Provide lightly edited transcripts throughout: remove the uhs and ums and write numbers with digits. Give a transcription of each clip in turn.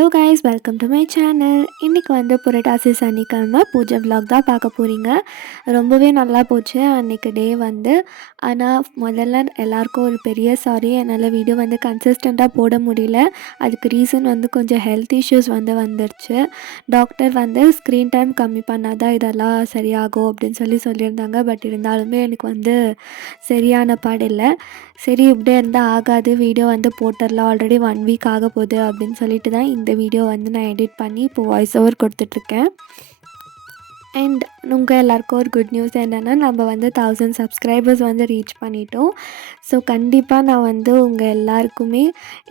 Hello guys, welcome to my channel. இன்றைக்கி வந்து புரட்டாசி சனிக்கிழமை பூஜை vlog தான் பார்க்க போகிறீங்க. ரொம்பவே நல்லா போச்சு அன்றைக்கி டே வந்து. ஆனால் முதல்ல எல்லாருக்கும் ஒரு பெரிய சாரி, என்னால் வீடியோ வந்து கன்சிஸ்டண்ட்டாக போட முடியல. அதுக்கு ரீசன் வந்து கொஞ்சம் ஹெல்த் இஷ்யூஸ் வந்துருச்சு. டாக்டர் வந்து ஸ்க்ரீன் டைம் கம்மி பண்ணால் தான் இதெல்லாம் சரியாகும் அப்படின்னு சொல்லியிருந்தாங்க. பட் இருந்தாலுமே எனக்கு வந்து சரியான பாடில்லை. சரி, இப்படியே இருந்தால் ஆகாது, வீடியோ வந்து போட்டுடலாம், ஆல்ரெடி 1 வீக் ஆக போகுது அப்படின்னு சொல்லிட்டு தான் இந்த வீடியோ வந்து நான் எடிட் பண்ணி இப்போ வாய்ஸ் ஓவர் கொடுத்துட்ருக்கேன். அண்ட் உங்கள் எல்லாருக்கும் ஒரு குட் நியூஸ் என்னென்னா, நம்ம வந்து 1000 சப்ஸ்கிரைபர்ஸ் வந்து ரீச் பண்ணிட்டோம். ஸோ கண்டிப்பாக நான் வந்து உங்கள் எல்லாருக்குமே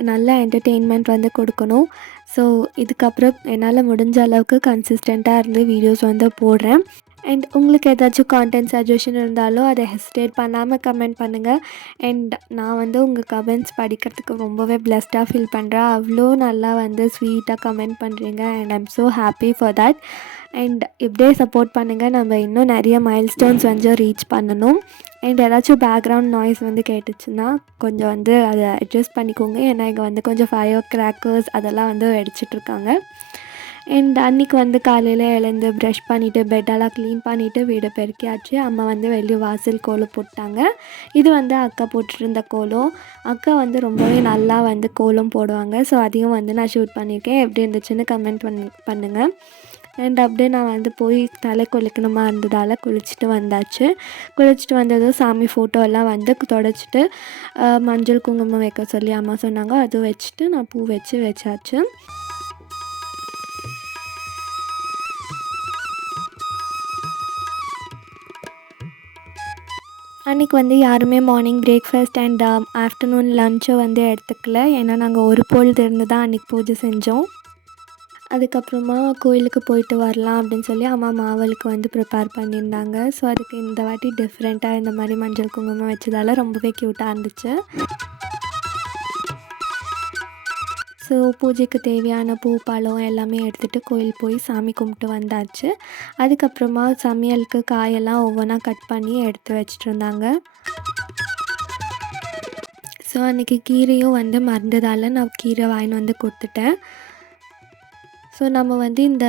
நல்ல என்டர்டெயின்மெண்ட் வந்து கொடுக்கணும். ஸோ இதுக்கப்புறம் என்னால் முடிஞ்ச அளவுக்கு கன்சிஸ்டண்ட்டாக இருந்து வீடியோஸ் வந்து போடுறேன். அண்ட் உங்களுக்கு ஏதாச்சும் கான்டென்ட் சஜஷன் இருந்தாலும் அதை ஹெசிடேட் பண்ணாமல் கமெண்ட் பண்ணுங்கள். அண்ட் நான் வந்து உங்கள் கமெண்ட்ஸ் படிக்கிறதுக்கு ரொம்பவே பிளெஸ்டாக ஃபீல் பண்ணுறேன். அவ்வளோ நல்லா வந்து ஸ்வீட்டாக கமெண்ட் பண்ணுறீங்க and I'm so happy for that. And இப்படியே சப்போர்ட் பண்ணுங்கள். நம்ம இன்னும் நிறைய மைல்ஸ்டோன்ஸ் வந்து ரீச் பண்ணணும். அண்ட் ஏதாச்சும் பேக்ரவுண்ட் நாய்ஸ் வந்து கேட்டுச்சுன்னா கொஞ்சம் வந்து அதை அட்ஜஸ்ட் பண்ணிக்கோங்க. ஏன்னா இங்கே வந்து கொஞ்சம் ஃபயர் கிராக்கர்ஸ் அதெல்லாம் வந்து வெடிச்சிட்ருக்காங்க. அண்ட் அன்றைக்கி வந்து காலையில் எழுந்து ப்ரஷ் பண்ணிவிட்டு பெட்டெல்லாம் க்ளீன் பண்ணிவிட்டு வீடை பெருக்கியாச்சு. அம்மா வந்து வெளியே வாசல் கோலம் போட்டாங்க. இது வந்து அக்கா போட்டுருந்த கோலம். அக்கா வந்து ரொம்பவே நல்லா வந்து கோலம் போடுவாங்க. ஸோ அதையும் வந்து நான் ஷூட் பண்ணியிருக்கேன். எப்படி இருந்துச்சுன்னு கமெண்ட் பண்ணுங்கள். அண்ட் அப்படியே நான் வந்து போய் தலை குளிக்கணுமா இருந்ததால் குளிச்சுட்டு வந்தாச்சு. குளிச்சுட்டு வந்ததும் சாமி ஃபோட்டோ எல்லாம் வந்து தொடச்சிட்டு மஞ்சள் குங்குமம் வைக்க சொல்லி அம்மா சொன்னாங்க. அதுவும் வச்சுட்டு நான் பூ வச்சாச்சு. அன்றைக்கி வந்து யாருமே மார்னிங் பிரேக்ஃபாஸ்ட் அண்ட் ஆஃப்டர்நூன் லன்ச்சை வந்து எடுத்துக்கல. ஏன்னா நாங்கள் ஒரு பொழுது இருந்து தான் அன்றைக்கி பூஜை செஞ்சோம். அதுக்கப்புறமா கோயிலுக்கு போயிட்டு வரலாம் அப்படின்னு சொல்லி அம்மா மாவளுக்கு வந்து ப்ரிப்பேர் பண்ணியிருந்தாங்க. ஸோ அதுக்கு இந்த வாட்டி டிஃப்ரெண்ட்டாக இந்த மாதிரி மஞ்சள் குங்குமம் வச்சதால் ரொம்பவே க்யூட்டாக இருந்துச்சு. ஸோ பூஜைக்கு தேவையான பூ பழம் எல்லாமே எடுத்துகிட்டு கோயில் போய் சாமி கும்பிட்டு வந்தாச்சு. அதுக்கப்புறமா சமையலுக்கு காயெல்லாம் ஒவ்வொன்றா கட் பண்ணி எடுத்து வச்சுட்டு இருந்தாங்க. ஸோ அன்றைக்கி கீரையும் வந்து மறந்ததால் நான் கீரை வாங்கின்னு வந்து கொடுத்துட்டேன். ஸோ நம்ம வந்து இந்த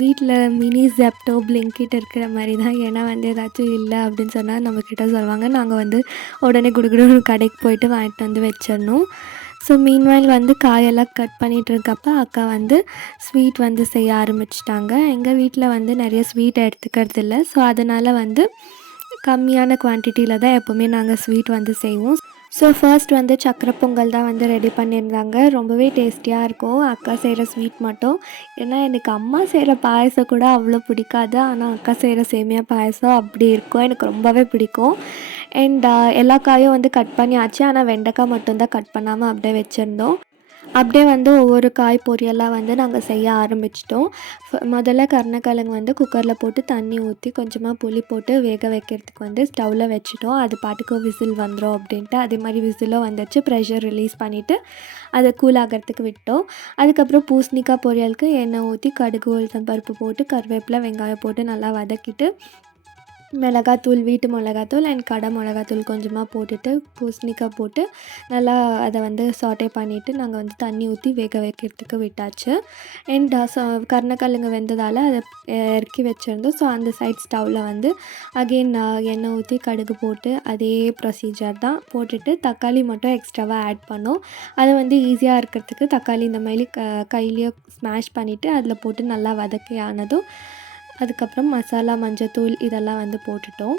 வீட்டில் மினி ஜெப்டோ பிளிங்கிட் இருக்கிற மாதிரி தான். ஏன்னா வந்து ஏதாச்சும் இல்லை அப்படின்னு சொன்னால் நம்மக்கிட்ட சொல்லுவாங்க. நாங்கள் வந்து உடனே குடுகுடுன்னு கடைக்கு போயிட்டு வாங்கிட்டு வந்து வச்சிடணும். ஸோ மீன்வைல் வந்து காயெல்லாம் கட் பண்ணிகிட்டு இருக்கப்போ அக்கா வந்து ஸ்வீட் வந்து செய்ய ஆரம்பிச்சிட்டாங்க. எங்கள் வீட்டில் வந்து நிறைய ஸ்வீட் எடுத்துக்கிறது இல்லை. ஸோ அதனால் வந்து கம்மியான குவான்டிட்டியில் தான் எப்போவுமே நாங்கள் ஸ்வீட் வந்து செய்வோம். ஸோ ஃபர்ஸ்ட் வந்து சக்கரை பொங்கல் தான் வந்து ரெடி பண்ணியிருந்தாங்க. ரொம்பவே டேஸ்டியாக இருக்கும் அக்கா செய்கிற ஸ்வீட் மட்டும். ஏன்னா எனக்கு அம்மா செய்கிற பாயசம் கூட அவ்வளோ பிடிக்காது. ஆனால் அக்கா செய்கிற சேமியா பாயசம் அப்படி இருக்கும், எனக்கு ரொம்பவே பிடிக்கும். அண்ட் எல்லா காயும் வந்து கட் பண்ணியாச்சு. ஆனால் வெண்டைக்காய் மட்டும்தான் கட் பண்ணாமல் அப்படியே வச்சுருந்தோம். அப்படியே வந்து ஒவ்வொரு காய் பொரியெல்லாம் வந்து நாங்கள் செய்ய ஆரம்பிச்சிட்டோம். முதல்ல கருணக்கிழங்கு வந்து குக்கரில் போட்டு தண்ணி ஊற்றி கொஞ்சமாக புளி போட்டு வேக வைக்கிறதுக்கு வந்து ஸ்டவ்வில் வச்சுட்டோம். அது பாட்டுக்கு விசில் வந்துடும் அப்படின்ட்டு. அதே மாதிரி விசிலும் வந்துச்சு. ப்ரெஷர் ரிலீஸ் பண்ணிவிட்டு அதை கூல் ஆகிறதுக்கு விட்டோம். அதுக்கப்புறம் பூசணிக்காய் பொரியலுக்கு எண்ணெய் ஊற்றி கடுகு உளுத்தம் பருப்பு போட்டு கருவேப்பிலை வெங்காயம் போட்டு நல்லா வதக்கிட்டு மிளகாத்தூள் வீட்டு மிளகாத்தூள் அண்ட் கடை மிளகாத்தூள் கொஞ்சமாக போட்டுட்டு பூசணிக்காய் போட்டு நல்லா அதை வந்து சாட்டே பண்ணிவிட்டு நாங்கள் வந்து தண்ணி ஊற்றி வேக வைக்கிறதுக்கு விட்டாச்சு. அண்ட் கருணக்கிழங்கு வெந்ததால் அதை இறக்கி வச்சுருந்தோம். ஸோ அந்த சைட் ஸ்டவ்வில் வந்து அகெயின் எண்ணெய் ஊற்றி கடுகு போட்டு அதே ப்ரொசீஜர் தான் போட்டுட்டு தக்காளி மட்டும் எக்ஸ்ட்ராவாக ஆட் பண்ணோம். அதை வந்து ஈஸியாக இருக்கிறதுக்கு தக்காளி இந்த மாதிரி கையிலேயே ஸ்மாஷ் பண்ணிவிட்டு அதில் போட்டு நல்லா வதக்கி ஆனதும் அதுக்கப்புறம் மசாலா மஞ்சத்தூள் இதெல்லாம் வந்து போட்டுட்டோம்.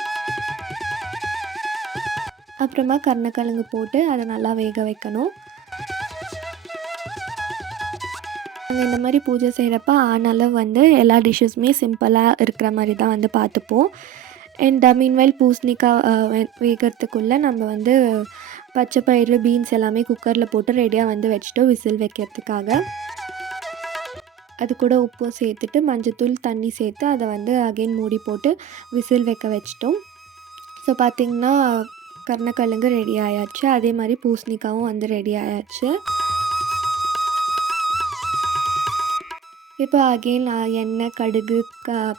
அப்புறமா கருணக்கிழங்கு போட்டு அதை நல்லா வேக வைக்கணும். நாங்கள் இந்த மாதிரி பூஜை செய்கிறப்ப ஆனாலும் வந்து எல்லா டிஷ்ஷஸுமே சிம்பிளாக இருக்கிற மாதிரி தான் வந்து பார்த்துப்போம். அண்ட் மீன்வைல் பூசணிக்காய் வேகிறதுக்குள்ளே நம்ம வந்து பச்சை பயிறு பீன்ஸ் எல்லாமே குக்கரில் போட்டு ரெடியாக வந்து வச்சுட்டோம் விசில் வைக்கிறதுக்காக. அது கூட உப்பும் சேர்த்துட்டு மஞ்சத்தூள் தண்ணி சேர்த்து அதை வந்து அகெயின் மூடி போட்டு விசில் வைக்க வச்சிட்டோம். ஸோ பார்த்திங்கன்னா கருணக்கிழங்கு ரெடி ஆயாச்சு. அதே மாதிரி பூசணிக்காவும் வந்து ரெடி ஆயாச்சு. இப்போ அகெயின் எண்ணெய் கடுகு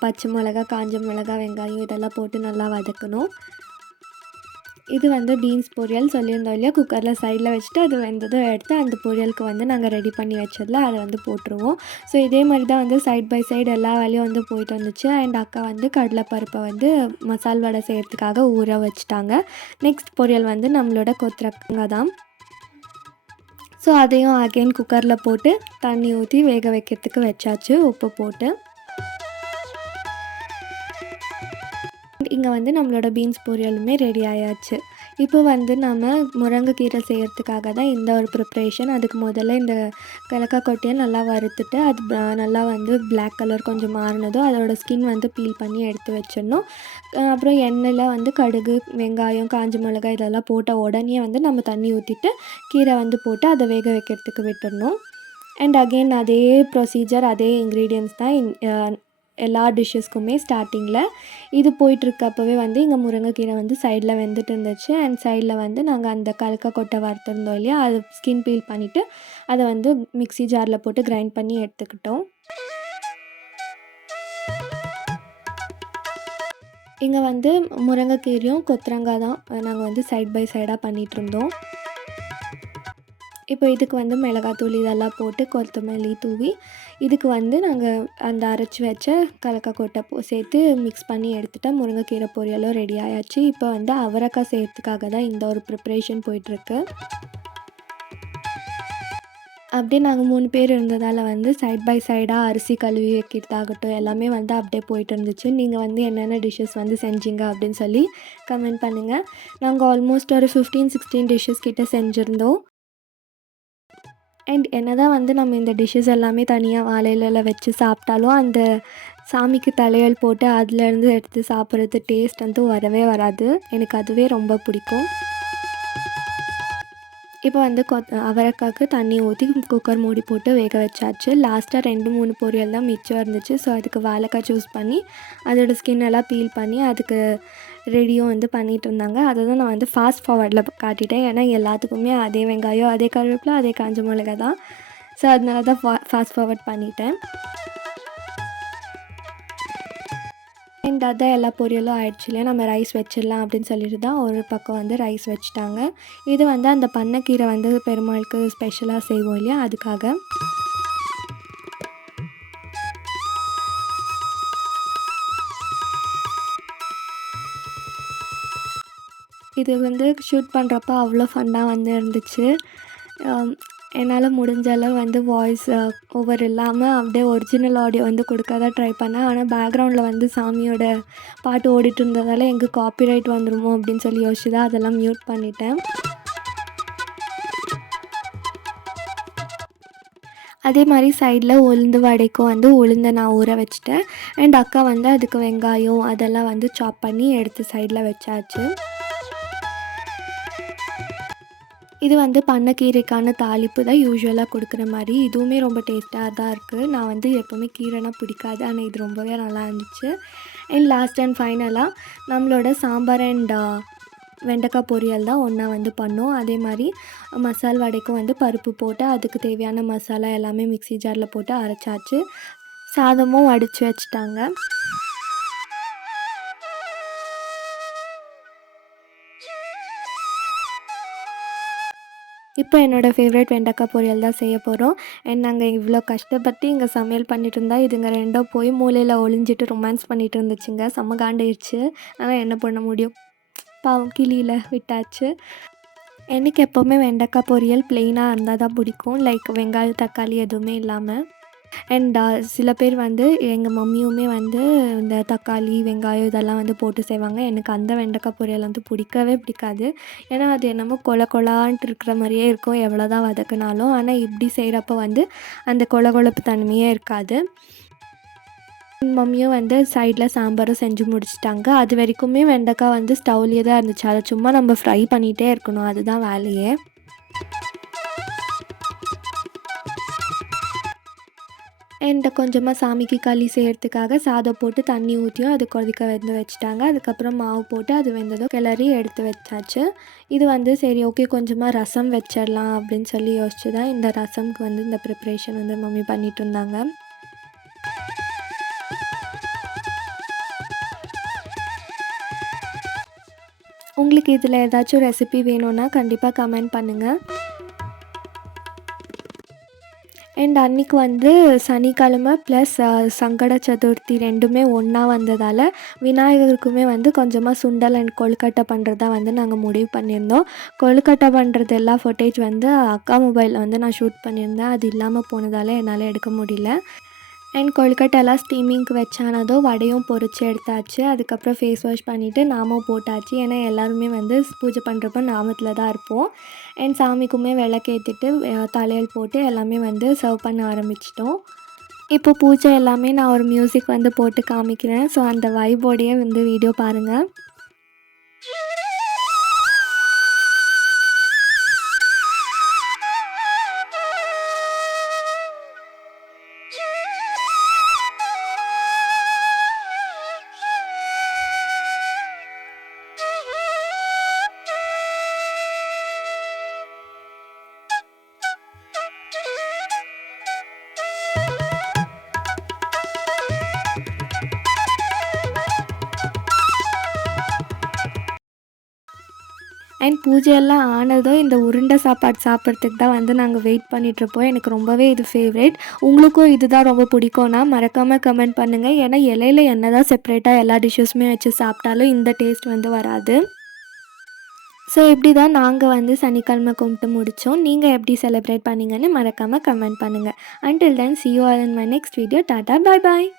பச்சை மிளகா காஞ்ச மிளகா வெங்காயம் இதெல்லாம் போட்டு நல்லா வதக்கணும். இது வந்து பீன்ஸ் பொரியல் சொல்லியிருந்தோம் இல்லையா, குக்கரில் சைடில் வச்சுட்டு அது வெந்ததும் எடுத்து அந்த பொரியலுக்கு வந்து நாங்கள் ரெடி பண்ணி வச்சதில் அதை வந்து போட்டுருவோம். ஸோ இதே மாதிரி தான் வந்து சைட் பை சைடு எல்லா வேலையும் வந்து போயிட்டு வந்துச்சு. அண்ட் அக்கா வந்து கடலைப்பருப்பை வந்து மசால் வடை செய்கிறதுக்காக ஊற வச்சுட்டாங்க. நெக்ஸ்ட் பொரியல் வந்து நம்மளோட கொத்தரங்காய் தான். ஸோ அதையும் அகெயின் குக்கரில் போட்டு தண்ணி ஊற்றி வேக வைக்கிறதுக்கு வச்சாச்சு, உப்பு போட்டு. இங்கே வந்து நம்மளோட பீன்ஸ் பொரியலுமே ரெடி ஆயாச்சு. இப்போ வந்து நம்ம முருங்கைக்கீரை செய்கிறதுக்காக தான் இந்த ஒரு ப்ரிப்ரேஷன். அதுக்கு முதல்ல இந்த கலக்காய் கொட்டையை நல்லா வறுத்துட்டு அது நல்லா வந்து பிளாக் கலர் கொஞ்சம் மாறினதும் அதோட ஸ்கின் வந்து பீல் பண்ணி எடுத்து வச்சிடணும். அப்புறம் எண்ணெயில் வந்து கடுகு, வெங்காயம், காஞ்ச மிளகாய் இதெல்லாம் போட்ட உடனே வந்து நம்ம தண்ணி ஊற்றிட்டு கீரை வந்து போட்டு அதை வேக வைக்கிறதுக்கு விட்டுடணும். அண்ட் அகெயின் அதே ப்ரொசீஜர், அதே இன்க்ரீடியன்ட்ஸ் தான் எல்லா டிஷ்ஷஸ்க்குமே ஸ்டார்டிங்கில். இது போயிட்டுருக்கப்பவே வந்து இங்கே முருங்கைக்கீரை வந்து சைடில் வெந்துட்டு இருந்துச்சு. அண்ட் சைடில் வந்து நாங்கள் அந்த கலக்காய் கொட்டை வறுத்துருந்தோம் இல்லையா, அது ஸ்கின் பீல் பண்ணிவிட்டு அதை வந்து மிக்ஸி ஜாரில் போட்டு கிரைண்ட் பண்ணி எடுத்துக்கிட்டோம். இங்கே வந்து முருங்கைக்கீரையும் கொத்தரங்காய் தான் நாங்கள் வந்து சைட் பை சைடாக பண்ணிகிட்ருந்தோம். இப்போ இதுக்கு வந்து மிளகாத்தூள் இதெல்லாம் போட்டு கொத்தமல்லி தூவி இதுக்கு வந்து நாங்கள் அந்த அரைச்சி வச்ச கலக்காய் கொட்டை சேர்த்து மிக்ஸ் பண்ணி எடுத்துட்டா முருங்கைக்கீரை பொரியலும் ரெடி ஆயாச்சு. இப்போ வந்து அவரைக்காய் செய்கிறதுக்காக தான் இந்த ஒரு ப்ரிப்ரேஷன் போயிட்டுருக்கு. அப்படியே நாங்கள் 3 பேர் இருந்ததால் வந்து சைட் பை சைடாக அரிசி கழுவி வைக்கிறதாகட்டும் எல்லாமே வந்து அப்படியே போயிட்டு இருந்துச்சு. நீங்கள் வந்து என்னென்ன டிஷ்ஷஸ் வந்து செஞ்சீங்க அப்படின்னு சொல்லி கமெண்ட் பண்ணுங்கள். நாங்கள் ஆல்மோஸ்ட் ஒரு 15-16 டிஷ்ஷஸ் கிட்ட செஞ்சுருந்தோம். அண்ட் என்ன தான் வந்து நம்ம இந்த டிஷ்ஷஸ் எல்லாமே தனியாக வாழை இலையில வச்சு சாப்பிட்டாலும் அந்த சாமிக்கு தலையல் போட்டு அதுலேருந்து எடுத்து சாப்பிட்றது டேஸ்ட் வந்து வரவே வராது. எனக்கு அதுவே ரொம்ப பிடிக்கும். இப்போ வந்து அவரைக்காய்க்கு தண்ணி ஊற்றி குக்கர் மூடி போட்டு வேக வச்சாச்சு. லாஸ்ட்டாக 2-3 பொரியல் தான் மிச்சம் இருந்துச்சு. ஸோ அதுக்கு வாழைக்காய் சூஸ் பண்ணி அதோடய ஸ்கின் எல்லாம் பீல் பண்ணி அதுக்கு ரெடியும் வந்து பண்ணிகிட்டு இருந்தாங்க. அதை தான் நான் வந்து ஃபாஸ்ட் ஃபார்வர்டில் காட்டிட்டேன். ஏன்னா எல்லாத்துக்குமே அதே வெங்காயம், அதே கருவேப்பிலை, அதே காஞ்ச மிளகா தான். ஸோ அதனால தான் ஃபாஸ்ட் ஃபார்வர்ட் பண்ணிட்டேன். அண்ட் அதான் எல்லா பொரியலும் ஆயிடுச்சு இல்லையா, நம்ம ரைஸ் வச்சிடலாம் அப்படின்னு சொல்லிட்டு தான் ஒரு பக்கம் வந்து ரைஸ் வச்சுட்டாங்க. இது வந்து அந்த பண்ணைக்கீரை வந்து பெருமாளுக்கு ஸ்பெஷலாக செய்வோம் இல்லையா, அதுக்காக. இது வந்து ஷூட் பண்ணுறப்ப அவ்வளோ ஃபன்னாக வந்து இருந்துச்சு. என்னால் முடிஞ்ச அளவு வந்து வாய்ஸ் ஓவர் இல்லாமல் அப்படியே ஒரிஜினல் ஆடியோ வந்து கொடுக்க தான் ட்ரை பண்ணேன். ஆனால் பேக்ரவுண்டில் வந்து சாமியோட பாட்டு ஓடிட்டு இருந்ததால் எங்கே காப்பிரைட் வந்துடுமோ அப்படின்னு சொல்லி யோசிச்சு தான் அதெல்லாம் மியூட் பண்ணிட்டேன். அதே மாதிரி சைடில் உளுந்து வடைக்கும் வந்து உளுந்தை நான் ஊற வச்சுட்டேன். அண்ட் அக்கா வந்து அதுக்கு வெங்காயம் அதெல்லாம் வந்து சாப் பண்ணி எடுத்து சைடில் வச்சாச்சு. இது வந்து பண்ணைக்கீரைக்கான தாளிப்பு தான் யூசுவலாக கொடுக்குற மாதிரி. இதுவுமே ரொம்ப டேஸ்ட்டாக தான் இருக்குது. நான் வந்து எப்போவுமே கீரைனா பிடிக்காது, ஆனால் இது ரொம்பவே நல்லா இருந்துச்சு. அண்ட் லாஸ்ட் அண்ட் ஃபைனலாக நம்மளோட சாம்பார் அண்ட் வெண்டைக்காய் பொரியல் தான் ஒன்றா வந்து பண்ணோம். அதே மாதிரி மசால் வடைக்கும் வந்து பருப்பு போட்டு அதுக்கு தேவையான மசாலா எல்லாமே மிக்ஸி ஜாரில் போட்டு அரைச்சாச்சு. சாதமும் வடித்து வச்சுட்டாங்க. இப்போ என்னோடய ஃபேவரட் வெண்டைக்காய் பொரியல் தான் செய்ய போகிறோம். அண்ட் நாங்கள் இவ்வளோ கஷ்டப்பட்டு இங்கே சமையல் பண்ணிட்டு இருந்தா இதுங்க ரெண்டும் போய் மூலையில் ஒளிஞ்சிட்டு ரொமான்ஸ் பண்ணிகிட்டு இருந்துச்சுங்க. செம்ம காண்டாயிடுச்சு. ஆனால் என்ன பண்ண முடியும், பாவம் கிளியில் விட்டாச்சு. எனக்கு எப்போவுமே வெண்டைக்காய் பொரியல் ப்ளெயினாக இருந்தால் தான் பிடிக்கும். லைக் வெங்காயம் தக்காளி எதுவுமே இல்லாமல். அண்ட் சில பேர் வந்து எங்கள் மம்மியுமே வந்து இந்த தக்காளி வெங்காயம் இதெல்லாம் வந்து போட்டு செய்வாங்க. எனக்கு அந்த வெண்டைக்காய் பொரியல் வந்து பிடிக்கவே பிடிக்காது. ஏன்னா அது என்னமோ கொலான்ட்டு இருக்கிற மாதிரியே இருக்கும் எவ்வளோ தான் வதக்குனாலும். ஆனால் இப்படி செய்கிறப்ப வந்து அந்த கொழப்பு தன்மையே இருக்காது. மம்மியும் வந்து சைடில் சாம்பாரும் செஞ்சு முடிச்சிட்டாங்க. அது வரைக்குமே வெண்டைக்காய் வந்து ஸ்டவ்லேயே தான் இருந்துச்சு. அதை சும்மா நம்ம ஃப்ரை பண்ணிகிட்டே இருக்கணும், அதுதான் வேலையே. அண்ட் கொஞ்சமாக சாமிக்கு களி செய்கிறதுக்காக சாதம் போட்டு தண்ணி ஊற்றியும் அது கொதிக்க வெந்து வச்சுட்டாங்க. அதுக்கப்புறம் மாவு போட்டு அது வெந்ததும் கிளறி எடுத்து வச்சாச்சு. இது வந்து சரி ஓகே கொஞ்சமாக ரசம் வச்சிடலாம் அப்படின்னு சொல்லி யோசிச்சு தான் இந்த ரசம்க்கு வந்து இந்த ப்ரிப்ரேஷன் வந்து மம்மி பண்ணிகிட்டு இருந்தாங்க. உங்களுக்கு இதில் ஏதாச்சும் ரெசிபி வேணும்னா கண்டிப்பாக கமெண்ட் பண்ணுங்கள். அண்ட் அன்றைக்கி வந்து சனிக்கிழமை ப்ளஸ் சங்கட சதுர்த்தி 2மே ஒன்றா வந்ததால் விநாயகருக்குமே வந்து கொஞ்சமாக சுண்டல் அண்ட் கொழுக்கட்டை பண்ணுறதா வந்து நாங்கள் முடிவு பண்ணியிருந்தோம். கொழுக்கட்டை பண்ணுறது எல்லா ஃபுட்டேஜ் வந்து அக்கா மொபைலில் வந்து நான் ஷூட் பண்ணியிருந்தேன். அது இல்லாமல் போனதால் என்னால் எடுக்க முடியல. அண்ட் கொழுக்கட்டைலாம் ஸ்டீமிங்க்கு வச்சானதும் வடையும் பொரித்து எடுத்தாச்சு. அதுக்கப்புறம் ஃபேஸ் வாஷ் பண்ணிவிட்டு நாமம் போட்டாச்சு. ஏன்னா எல்லாருமே வந்து பூஜை பண்ணுறப்ப நாமத்தில் தான் இருப்போம். அண்ட் சாமிக்குமே விளக்கேற்றிட்டு தலையல் போட்டு எல்லாமே வந்து சர்வ் பண்ண ஆரம்பிச்சிட்டோம். இப்போ பூஜை எல்லாமே நான் ஒரு மியூசிக் வந்து போட்டு காமிக்கிறேன். ஸோ அந்த வைபோடையே வந்து வீடியோ பாருங்கள். அண்ட் பூஜையெல்லாம் ஆனதும் இந்த உருண்டை சாப்பாடு சாப்பிட்றதுக்கு தான் வந்து நாங்கள் வெயிட் பண்ணிகிட்ருப்போம். எனக்கு ரொம்பவே இது ஃபேவரேட். உங்களுக்கும் இது தான் ரொம்ப பிடிக்கும்னா மறக்காமல் கமெண்ட் பண்ணுங்கள். ஏன்னா இலையில என்ன தான் செப்ரேட்டாக எல்லா டிஷ்ஷஸுமே வச்சு சாப்பிட்டாலும் இந்த டேஸ்ட் வந்து வராது. ஸோ இப்படி தான் நாங்கள் வந்து சனிக்கிழமை கும்பிட்டு முடித்தோம். நீங்கள் எப்படி செலிப்ரேட் பண்ணீங்கன்னு மறக்காமல் கமெண்ட் பண்ணுங்கள். Until then see you all in my next video. Tata, bye bye.